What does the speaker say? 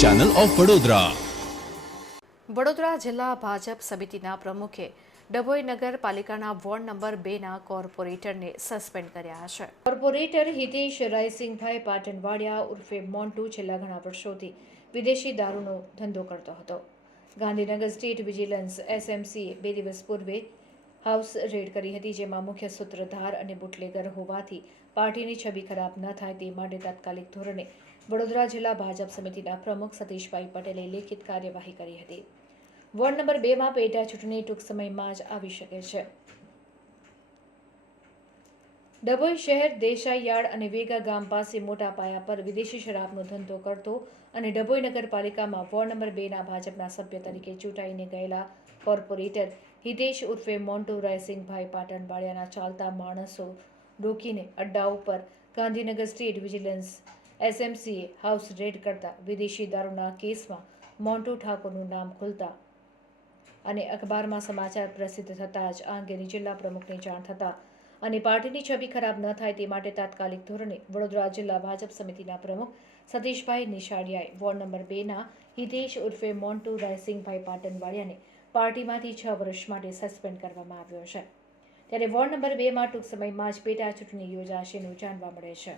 Channel of Vadodara Vadodara જિલ્લા ભાજપ સમિતિના પ્રમુખે ડભોઈ નગરપાલિકાના વોર્ડ નંબર બેના કોર્પોરેટરને સસ્પેન્ડ કર્યા છે. કોર્પોરેટર હિતેશ રાયસિંહભાઈ પાટણવાડિયા ઉર્ફે મોન્ટુ છેલ્લા ઘણા વર્ષોથી વિદેશી દારૂનો ધંધો કરતો હતો. ગાંધીનગર સ્ટેટ વિજિલન્સ એસએમસીએ બે દિવસ પૂર્વે હાઉસ રેડ કરી હતી જેમાં મુખ્ય સૂત્રધાર અને બુટલેગર હોવાથી પાર્ટીની છબી ખરાબ ન થાય તે માટે તાત્કાલિક ધોરણે વડોદરા જિલ્લા ભાજપ સમિતિના પ્રમુખ સતીશભાઈ પટેલે લેખિત કાર્યવાહી કરી હતી. વોર્ડ નંબર બેમાં પેટા ચૂંટણી ટૂંક સમયમાં જ આવી શકે છે. ડભોઈ શહેર, દેસાઈ યાર્ડ અને વેગા ગામ પાસે મોટા પાયા પર વિદેશી શરાબનો ધંધો કરતો અને ડભોઈ નગરપાલિકામાં વોર્ડ નંબર બેના ભાજપના સભ્ય તરીકે ચૂંટાઈને ગયેલા કોર્પોરેટર હિતેશ ઉર્ફે મોન્ટુ રાયસિંહભાઈ પાટણવાડિયાના ચાલતા માણસો રોકીને અડ્ડાઓ પર ગાંધીનગર સ્ટેટ વિજિલન્સ એસએમસીએ હાઉસ રેડ કરતા વિદેશી દારૂના કેસમાં મોન્ટુ ઠાકોરનું નામ ખુલતા અને અખબારમાં સમાચાર પ્રસિદ્ધ થતાં જ આ અંગેની જિલ્લા પ્રમુખને જાણ થતાં અને પાર્ટીની છબી ખરાબ ન થાય તે માટે તાત્કાલિક ધોરણે વડોદરા જિલ્લા ભાજપ સમિતિના પ્રમુખ સતીશભાઈ નિશાળિયાએ વોર્ડ નંબર બેના હિતેશ ઉર્ફે મોન્ટુ રાયસિંગભાઈ પાટણવાડિયાને પાર્ટીમાંથી છ વર્ષ માટે સસ્પેન્ડ કરવામાં આવ્યો છે. ત્યારે વોર્ડ નંબર બેમાં ટૂંક સમયમાં જ પેટા ચૂંટણી યોજાશેનું જાણવા મળે છે.